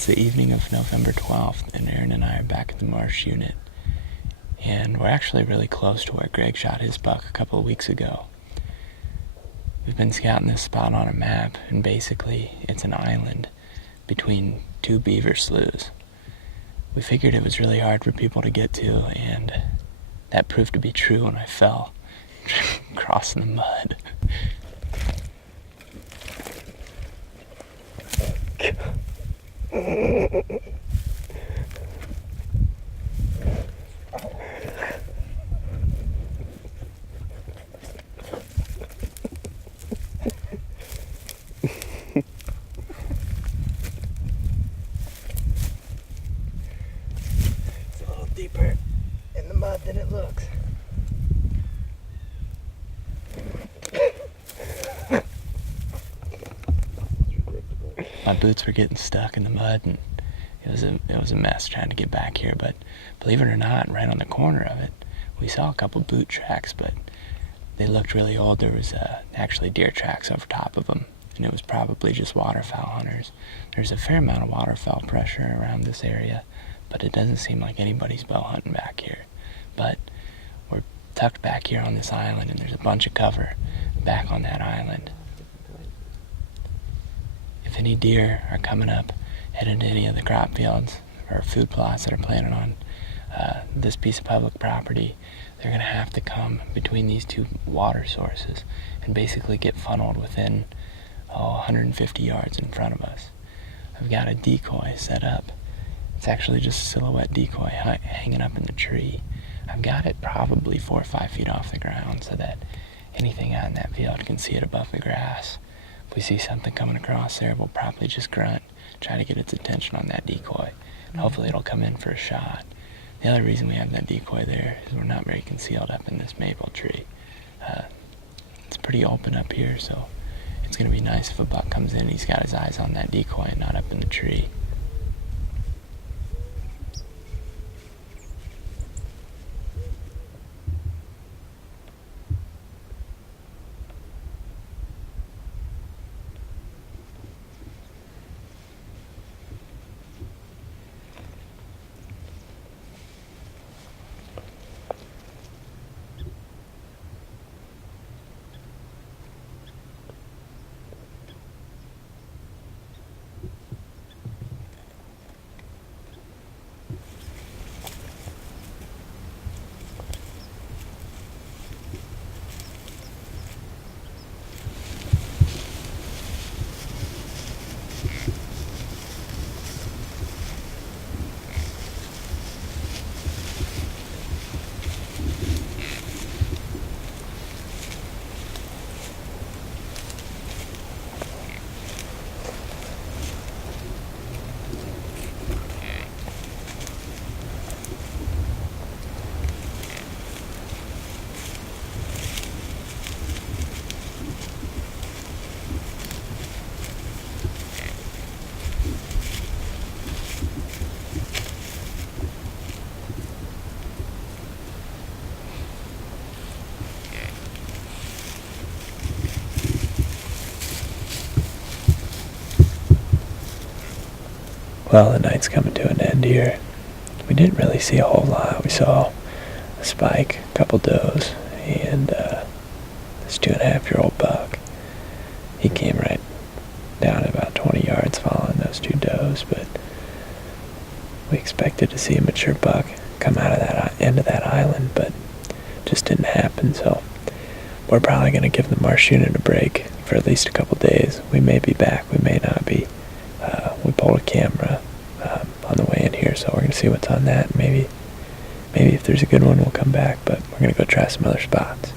It's the evening of November 12th, and Aaron and I are back at the Marsh Unit. And we're actually really close to where Greg shot his buck a couple of weeks ago. We've been scouting this spot on a map, and basically it's an island between two beaver sloughs. We figured it was really hard for people to get to, and that proved to be true when I fell crossing the mud. It's a little deeper in the mud than it looks. My boots were getting stuck in the mud, and it was a mess trying to get back here. But believe it or not, right on the corner of it, we saw a couple boot tracks, but they looked really old. There was actually deer tracks over top of them, and it was probably just waterfowl hunters. There's a fair amount of waterfowl pressure around this area, but it doesn't seem like anybody's bow hunting back here. But we're tucked back here on this island, and there's a bunch of cover back on that island. If any deer are coming up, heading to any of the crop fields or food plots that are planted on this piece of public property, they're going to have to come between these two water sources and basically get funneled within 150 yards in front of us. I've got a decoy set up. It's actually just a silhouette decoy hanging up in the tree. I've got it probably 4 or 5 feet off the ground so that anything out in that field can see it above the grass. If we see something coming across there, we'll probably just grunt, try to get its attention on that decoy, and hopefully it'll come in for a shot. The other reason we have that decoy there is we're not very concealed up in this maple tree. It's pretty open up here, so it's going to be nice if a buck comes in and he's got his eyes on that decoy and not up in the tree. Well, the night's coming to an end here. We didn't really see a whole lot. We saw a spike, a couple does, and this 2.5-year-old buck. He came right down about 20 yards following those two does, but we expected to see a mature buck come out of that end of that island, but it just didn't happen. So we're probably going to give the Marsh Unit a break for at least a couple days. We may be back, we may not be. We pulled a camera on the way in here, so we're going to see what's on that. Maybe if there's a good one, we'll come back, but we're going to go try some other spots.